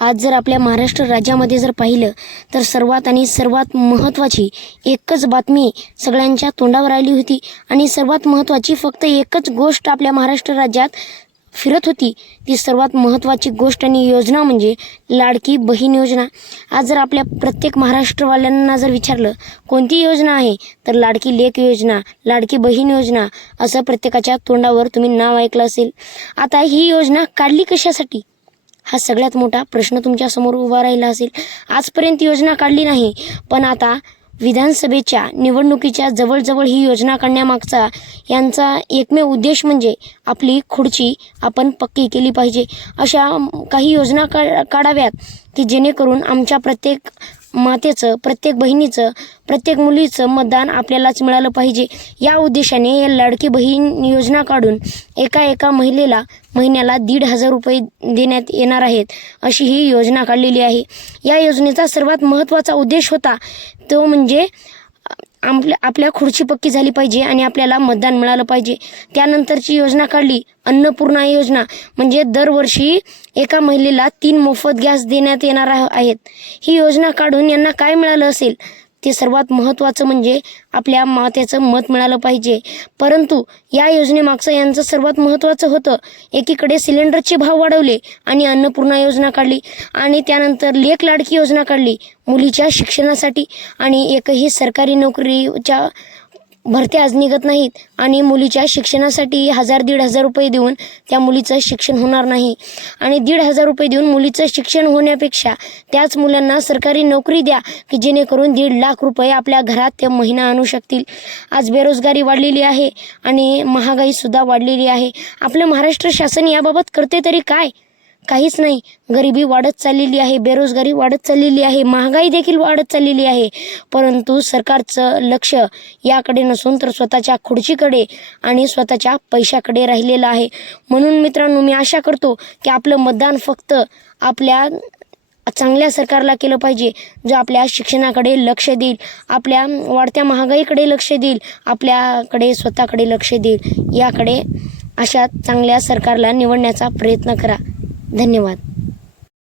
आज जर आपल्या महाराष्ट्र राज्यामध्ये जर पाहिलं तर सर्वात महत्त्वाची एकच बातमी सगळ्यांच्या तोंडावर आली होती आणि सर्वात महत्त्वाची फक्त एकच गोष्ट आपल्या महाराष्ट्र राज्यात फिरत होती। ती सर्वात महत्त्वाची गोष्ट आणि योजना म्हणजे लाडकी बहीण योजना। आज जर आपल्या प्रत्येक महाराष्ट्रवाल्यांना जर विचारलं कोणती योजना आहे तर लाडकी लेक योजना, लाडकी बहीण योजना असं प्रत्येकाच्या तोंडावर तुम्ही नाव ऐकलं असेल। आता ही योजना काढली कशासाठी हा सगळ्यात मोठा प्रश्न तुमच्या समोर उभा राहिला असेल। आजपर्यंत योजना काढली नाही, पण आता विधानसभेच्या निवडणुकीच्या जवळ ही योजना काढण्यामागचा यांचा एकमेव उद्देश म्हणजे आपली खुर्ची आपण पक्की केली पाहिजे। अशा काही योजना काढाव्यात की जेणेकरून आमच्या प्रत्येक मातेचं, प्रत्येक बहिणीचं, प्रत्येक मुलीचं मतदान आपल्यालाच मिळालं पाहिजे। या उद्देशाने या लाडकी बहीण योजना काढून एका महिलेला महिन्याला 1,500 रुपये देण्यात येणार आहेत, अशी ही योजना काढलेली आहे। या योजनेचा सर्वात महत्त्वाचा उद्देश होता तो म्हणजे आपल्या खुर्ची पक्की झाली पाहिजे आणि आपल्याला मतदान मिळालं पाहिजे। त्यानंतरची योजना काढली अन्नपूर्णा योजना, म्हणजे दरवर्षी एका महिलेला 3 मोफत गॅस देण्यात येणार आहेत। ही योजना काढून यांना काय मिळालं असेल ते सर्वात महत्त्वाचं म्हणजे आपल्या मातेचं मत मिळालं पाहिजे। परंतु या योजनेमागचं यांचं सर्वात महत्त्वाचं होतं एकीकडे सिलेंडरचे भाव वाढवले आणि अन्नपूर्णा योजना काढली आणि त्यानंतर लेक लाडकी योजना काढली मुलीच्या शिक्षणासाठी, आणि एकही सरकारी नोकरीच्या भरत्या आज निघत नाहीत आणि मुलीच्या शिक्षणासाठी 1,000-1,500 रुपये देऊन त्या मुलीचं शिक्षण होणार नाही। आणि 1,500 रुपये देऊन मुलीचं शिक्षण होण्यापेक्षा त्याच मुलांना सरकारी नोकरी द्या की जेणेकरून 1.5 लाख रुपये आपल्या घरात ते महिना आणू शकतील। आज बेरोजगारी वाढलेली आहे आणि महागाईसुद्धा वाढलेली आहे। आपलं महाराष्ट्र शासन याबाबत करते तरी काय? काहीच नाही। गरिबी वाढत चाललेली आहे, बेरोजगारी वाढत चाललेली आहे, महागाई देखील वाढत चाललेली आहे, परंतु सरकारचं लक्ष याकडे नसून तर स्वतःच्या खुर्चीकडे आणि स्वतःच्या पैशाकडे राहिलेलं आहे। म्हणून मित्रांनो, मी आशा करतो की आपलं मतदान फक्त आपल्या चांगल्या सरकारला केलं पाहिजे, जो आपल्या शिक्षणाकडे लक्ष देईल, आपल्या वाढत्या महागाईकडे लक्ष देईल, आपल्याकडे स्वतःकडे लक्ष देईल। याकडे अशा चांगल्या सरकारला निवडण्याचा प्रयत्न करा। धन्यवाद।